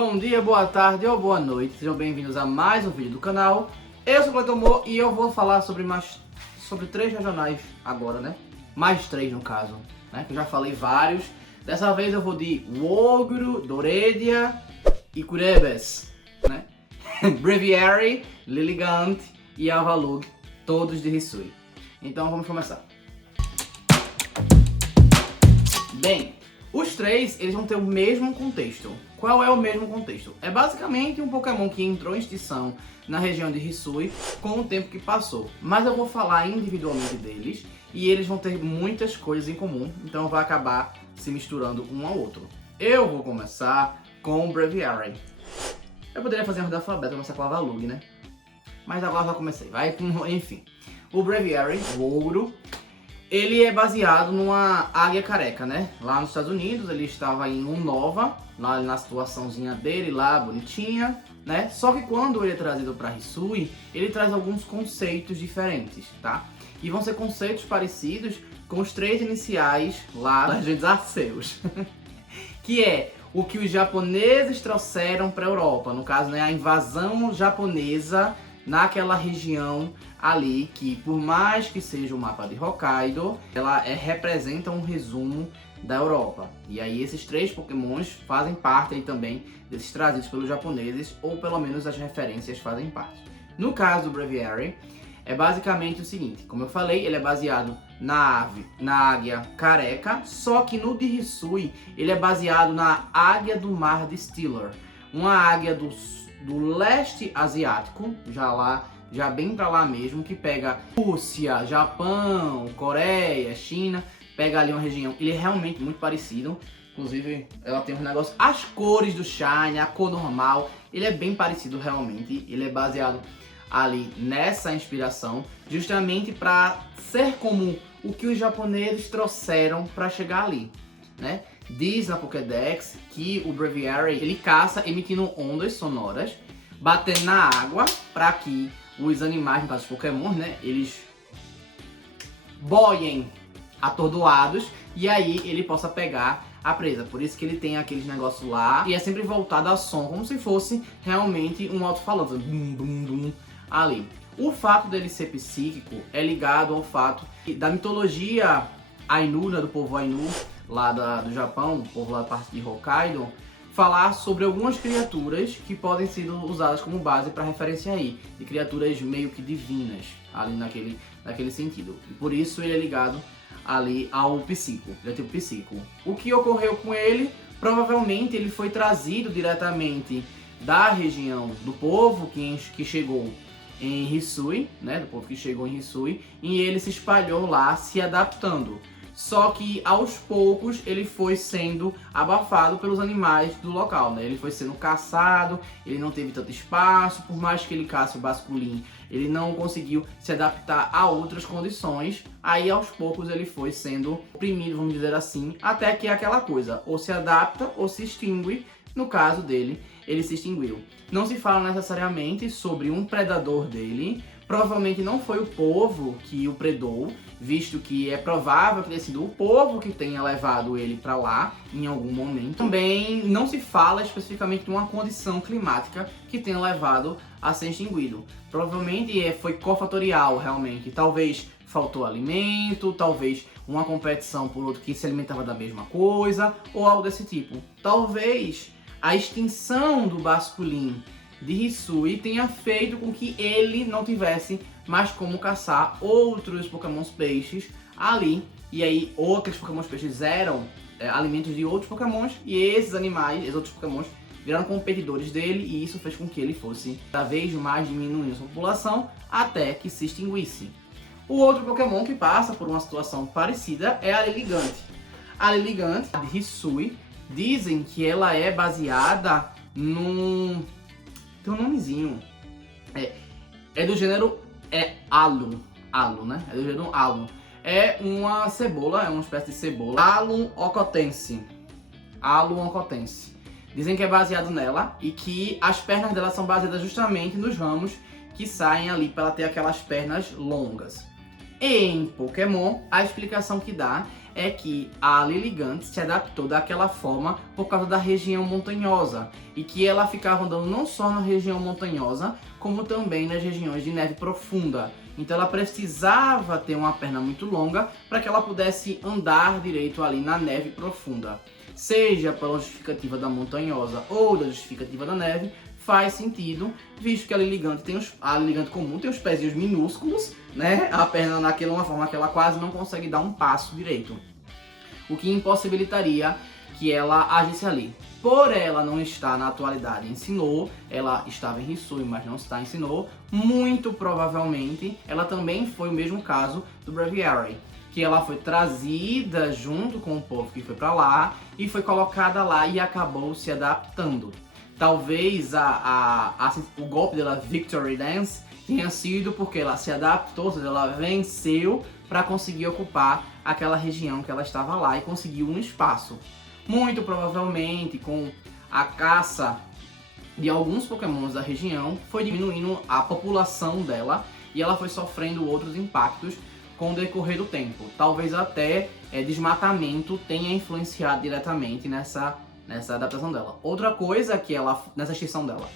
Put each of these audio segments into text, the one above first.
Bom dia, boa tarde ou boa noite, sejam bem-vindos a mais um vídeo do canal. Eu sou o Cleiton e eu vou falar sobre três regionais agora, né? Mais três no caso, né? Que eu já falei vários. Dessa vez eu vou de Ogro, Doredia e Curebes, né? Breviary, Lilligant e Avalugg, todos de Hisui. Então vamos começar. Bem, os três eles vão ter o mesmo contexto. Qual é o mesmo contexto? É basicamente um Pokémon que entrou em extinção na região de Hisui com o tempo que passou. Mas eu vou falar individualmente deles e eles vão ter muitas coisas em comum, então vai acabar se misturando um ao outro. Eu vou começar com o Breviary. Eu poderia fazer uma ordem alfabética, começar com a Avalugg, né? Mas agora já comecei, vai, enfim. O Breviary, o Ogro, ele é baseado numa águia careca, né? Lá nos Estados Unidos, ele estava em Unova, lá na situaçãozinha dele, lá bonitinha, né? Só que quando ele é trazido para Hisui, ele traz alguns conceitos diferentes, tá? E vão ser conceitos parecidos com os três iniciais lá das regiões Arceus, que é o que os japoneses trouxeram para a Europa, no caso, né, a invasão japonesa naquela região ali, que por mais que seja o mapa de Hokkaido, ela representa um resumo da Europa. E aí esses três Pokémons fazem parte aí também desses trazidos pelos japoneses, ou pelo menos as referências fazem parte. No caso do Breviary, é basicamente o seguinte, como eu falei, ele é baseado na águia careca, só que no de Hisui ele é baseado na águia do mar de Stiller, uma águia do leste asiático, já bem pra lá mesmo, que pega Rússia, Japão, Coreia, China, pega ali uma região. Ele é realmente muito parecido, inclusive ela tem um negócio, as cores do Shine, a cor normal, ele é bem parecido realmente, ele é baseado ali nessa inspiração, justamente para ser como o que os japoneses trouxeram para chegar ali, né? Diz na Pokédex que o Breviary ele caça emitindo ondas sonoras, batendo na água para que os animais, no caso os Pokémon, né, eles boiem atordoados e aí ele possa pegar a presa. Por isso que ele tem aqueles negócios lá e é sempre voltado a som, como se fosse realmente um alto-falante, bum, bum, bum, ali. O fato dele ser psíquico é ligado ao fato da mitologia Ainu, né, do povo Ainu, lá do Japão, o povo lá da parte de Hokkaido, falar sobre algumas criaturas que podem ser usadas como base para referência aí, de criaturas meio que divinas, ali naquele sentido. E por isso ele é ligado ali ao psíquico, ele é tipo psíquico. O que ocorreu com ele, provavelmente ele foi trazido diretamente da região do povo que chegou em Hisui, né, do povo que chegou em Hisui, e ele se espalhou lá, se adaptando. Só que aos poucos ele foi sendo abafado pelos animais do local, né? Ele foi sendo caçado, ele não teve tanto espaço, por mais que ele caça o Basculin, ele não conseguiu se adaptar a outras condições. Aí aos poucos ele foi sendo oprimido, vamos dizer assim, até que é aquela coisa, ou se adapta ou se extingue. No caso dele, ele se extinguiu. Não se fala necessariamente sobre um predador dele, provavelmente não foi o povo que o predou, visto que é provável que tenha sido o povo que tenha levado ele para lá em algum momento. Também não se fala especificamente de uma condição climática que tenha levado a ser extinguido. Provavelmente foi cofatorial realmente, talvez faltou alimento, talvez uma competição por outro que se alimentava da mesma coisa, ou algo desse tipo. Talvez a extinção do Basculin de Hisui tenha feito com que ele não tivesse mais como caçar outros Pokémons peixes ali. E aí outros Pokémons peixes eram alimentos de outros Pokémons, e esses animais, esses outros Pokémons, viraram competidores dele, e isso fez com que ele fosse cada vez mais diminuindo sua população até que se extinguisse. O outro Pokémon que passa por uma situação parecida é a Lilligant. A Lilligant de Hisui, dizem que ela é baseada num... tem um nomezinho. É do gênero Alum, né? É do gênero Alum. É uma cebola, é uma espécie de cebola. Alum ocotense. Alum ocotense. Dizem que é baseado nela e que as pernas dela são baseadas justamente nos ramos que saem ali para ela ter aquelas pernas longas. Em Pokémon, a explicação que dá é que a Lilligant se adaptou daquela forma por causa da região montanhosa e que ela ficava andando não só na região montanhosa, como também nas regiões de neve profunda. Então ela precisava ter uma perna muito longa para que ela pudesse andar direito ali na neve profunda. Seja pela justificativa da montanhosa ou da justificativa da neve, faz sentido, visto que a Lilligant comum tem os pezinhos minúsculos, né? A perna naquela uma forma que ela quase não consegue dar um passo direito, o que impossibilitaria que ela agisse ali. Por ela não estar na atualidade em Sinnoh, ela estava em Hisui, mas não está em Sinnoh, muito provavelmente ela também foi o mesmo caso do Braviary, que ela foi trazida junto com o povo que foi para lá e foi colocada lá e acabou se adaptando. Talvez o golpe dela Victory Dance tenha sido porque ela se adaptou, ou seja, ela venceu para conseguir ocupar aquela região que ela estava lá e conseguiu um espaço. Muito provavelmente, com a caça de alguns pokémons da região, foi diminuindo a população dela e ela foi sofrendo outros impactos com o decorrer do tempo. Talvez até desmatamento tenha influenciado diretamente nessa adaptação dela. Outra coisa nessa extinção dela.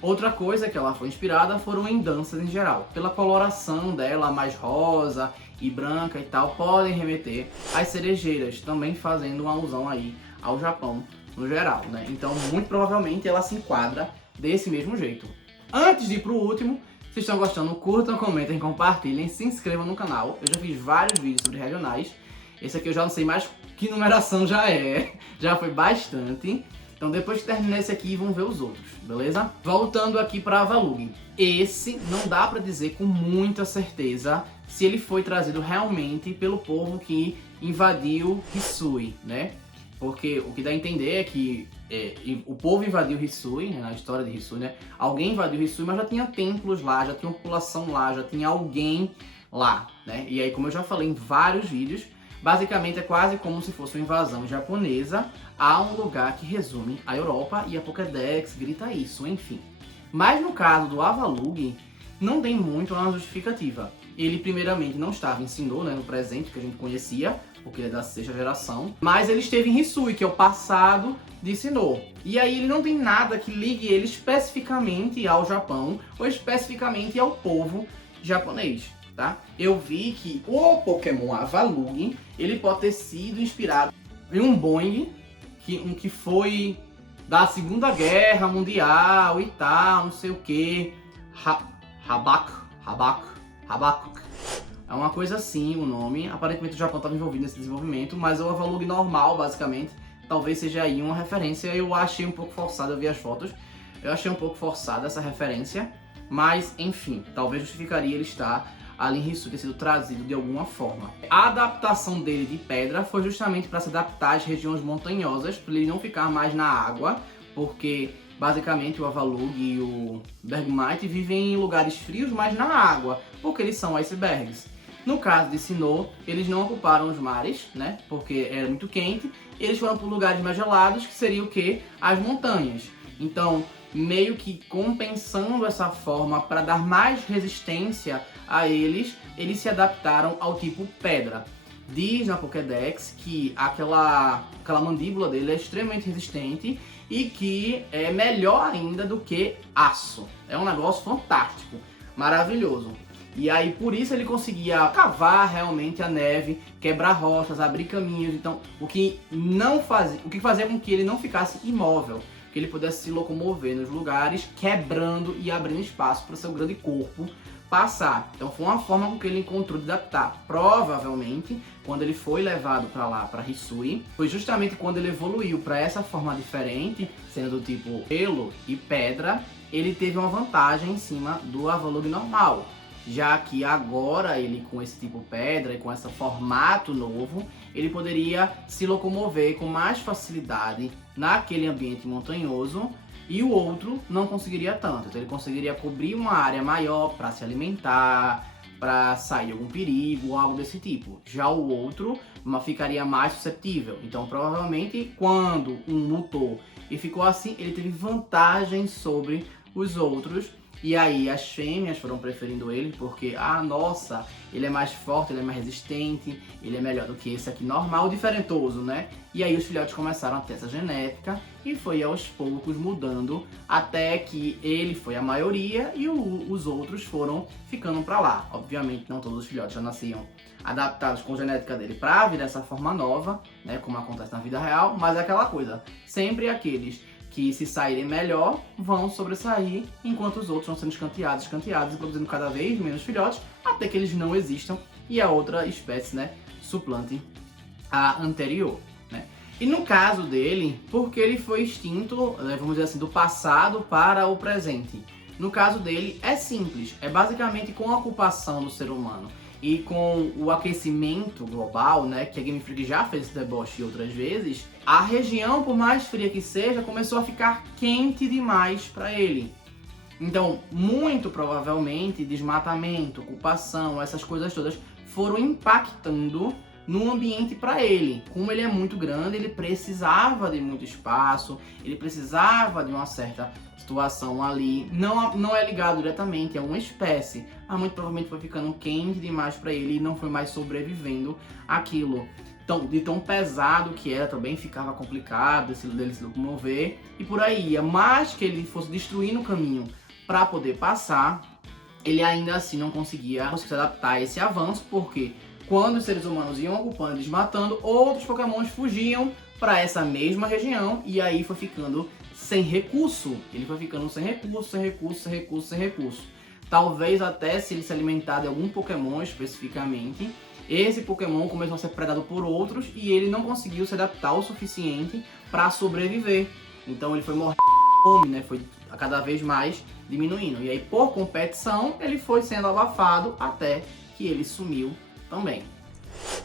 Outra coisa que ela foi inspirada foram em danças em geral. Pela coloração dela, mais rosa e branca e tal, podem remeter às cerejeiras, também fazendo uma alusão aí ao Japão no geral, né? Então, muito provavelmente ela se enquadra desse mesmo jeito. Antes de ir pro último, se estão gostando, curtam, comentem, compartilhem, se inscrevam no canal. Eu já fiz vários vídeos sobre regionais. Esse aqui eu já não sei mais que numeração já é, já foi bastante. Então depois que terminar esse aqui, vamos ver os outros, beleza? Voltando aqui para Avalugg. Esse não dá para dizer com muita certeza se ele foi trazido realmente pelo povo que invadiu Hisui, né? Porque o que dá a entender é que o povo invadiu Hisui, né, na história de Hisui, né? Alguém invadiu Hisui, mas já tinha templos lá, já tinha população lá, já tinha alguém lá, né? E aí, como eu já falei em vários vídeos, basicamente é quase como se fosse uma invasão japonesa a um lugar que resume a Europa e a Pokédex grita isso, enfim. Mas no caso do Avalugg, não tem muito uma justificativa. Ele primeiramente não estava em Sinnoh, né, no presente que a gente conhecia, porque ele é da 6ª geração, mas ele esteve em Hisui, que é o passado de Sinnoh. E aí ele não tem nada que ligue ele especificamente ao Japão ou especificamente ao povo japonês. Tá? Eu vi que o Pokémon Avalugg, ele pode ter sido inspirado em um Boing, que foi da Segunda Guerra Mundial e tal, não sei o que. Habakuk. É uma coisa assim o nome. Aparentemente o Japão estava envolvido nesse desenvolvimento, mas o Avalugg normal, basicamente, talvez seja aí uma referência. Eu achei um pouco forçado, eu vi as fotos. Eu achei um pouco forçada essa referência, mas enfim, talvez justificaria ele estar ali em Hisui ter sido trazido de alguma forma. A adaptação dele de pedra foi justamente para se adaptar às regiões montanhosas, para ele não ficar mais na água, porque basicamente o Avalugg e o Bergmite vivem em lugares frios, mas na água, porque eles são icebergs. No caso de Sinnoh, eles não ocuparam os mares, né, porque era muito quente, eles foram para lugares mais gelados, que seria o quê? As montanhas. Então, meio que compensando essa forma para dar mais resistência a eles se adaptaram ao tipo pedra. Diz na Pokédex que aquela mandíbula dele é extremamente resistente e que é melhor ainda do que aço. É um negócio fantástico, maravilhoso. E aí por isso ele conseguia cavar realmente a neve, quebrar rochas, abrir caminhos. Então o que fazia com que ele não ficasse imóvel, que ele pudesse se locomover nos lugares, quebrando e abrindo espaço para o seu grande corpo passar. Então foi uma forma com que ele encontrou de adaptar. Provavelmente, quando ele foi levado para lá, para Hisui, foi justamente quando ele evoluiu para essa forma diferente, sendo do tipo gelo e pedra, ele teve uma vantagem em cima do Avalugg normal. Já que agora ele com esse tipo pedra e com esse formato novo, ele poderia se locomover com mais facilidade naquele ambiente montanhoso e o outro não conseguiria tanto. Então ele conseguiria cobrir uma área maior para se alimentar, para sair de algum perigo ou algo desse tipo. Já o outro ficaria mais susceptível. Então provavelmente quando um lutou e ficou assim, ele teve vantagem sobre os outros E aí as fêmeas foram preferindo ele porque, nossa, ele é mais forte, ele é mais resistente, ele é melhor do que esse aqui normal, diferentoso, né? E aí os filhotes começaram a ter essa genética e foi aos poucos mudando até que ele foi a maioria e os outros foram ficando pra lá. Obviamente não todos os filhotes já nasciam adaptados com a genética dele pra vir dessa forma nova, né? Como acontece na vida real, mas é aquela coisa, sempre aqueles que se saírem melhor vão sobressair, enquanto os outros vão sendo escanteados e produzindo cada vez menos filhotes, até que eles não existam e a outra espécie, né, suplante a anterior, né? E no caso dele, porque ele foi extinto, vamos dizer assim, do passado para o presente. No caso dele é simples, é basicamente com a ocupação do ser humano e com o aquecimento global, né, que a Game Freak já fez esse deboche outras vezes, a região, por mais fria que seja, começou a ficar quente demais para ele. Então, muito provavelmente, desmatamento, ocupação, essas coisas todas foram impactando no ambiente para ele. Como ele é muito grande, ele precisava de muito espaço, ele precisava de uma certa situação ali. Não é ligado diretamente a uma espécie, mas muito provavelmente foi ficando quente demais para ele e não foi mais sobrevivendo aquilo. De tão pesado que era, também ficava complicado dele se locomover e por aí ia. Mais que ele fosse destruindo o caminho para poder passar, ele ainda assim não conseguia se adaptar a esse avanço, porque quando os seres humanos iam ocupando e desmatando, outros pokémons fugiam para essa mesma região e aí foi ficando sem recurso. Ele foi ficando sem recurso. Talvez até se ele se alimentar de algum pokémon especificamente, esse pokémon começou a ser predado por outros e ele não conseguiu se adaptar o suficiente para sobreviver. Então ele foi morrendo de fome, né? Foi cada vez mais diminuindo. E aí, por competição, ele foi sendo abafado até que ele sumiu também.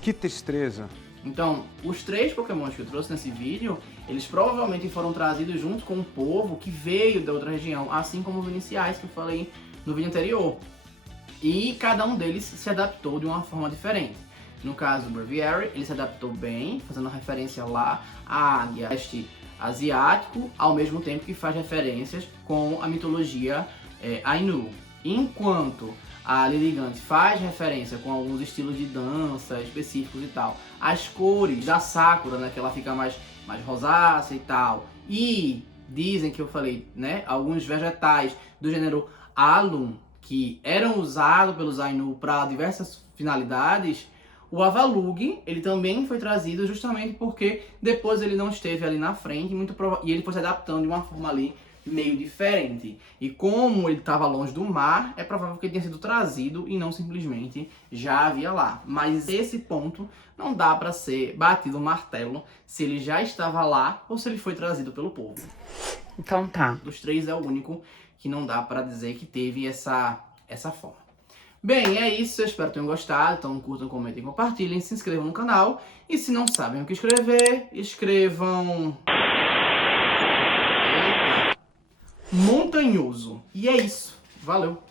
Que tristeza! Então, os 3 pokémons que eu trouxe nesse vídeo, eles provavelmente foram trazidos junto com o povo que veio da outra região, assim como os iniciais que eu falei no vídeo anterior. E cada um deles se adaptou de uma forma diferente. No caso do Braviary, ele se adaptou bem, fazendo referência lá à águia asiático, ao mesmo tempo que faz referências com a mitologia Ainu. Enquanto a Lilligant faz referência com alguns estilos de dança específicos e tal, as cores da Sakura, né, que ela fica mais rosácea e tal, e dizem que eu falei, né, alguns vegetais do gênero Alum, que eram usados pelos Ainu para diversas finalidades, o Avalugg, ele também foi trazido justamente porque depois ele não esteve ali na frente e ele foi se adaptando de uma forma ali meio diferente. E como ele estava longe do mar, é provável que ele tenha sido trazido e não simplesmente já havia lá. Mas esse ponto não dá para ser batido o martelo se ele já estava lá ou se ele foi trazido pelo povo. Então tá. Dos 3 é o único que não dá para dizer que teve essa forma. Bem, é isso, eu espero que tenham gostado, então curtam, comentem, compartilhem, se inscrevam no canal e se não sabem o que escrever, escrevam montanhoso. E é isso, valeu!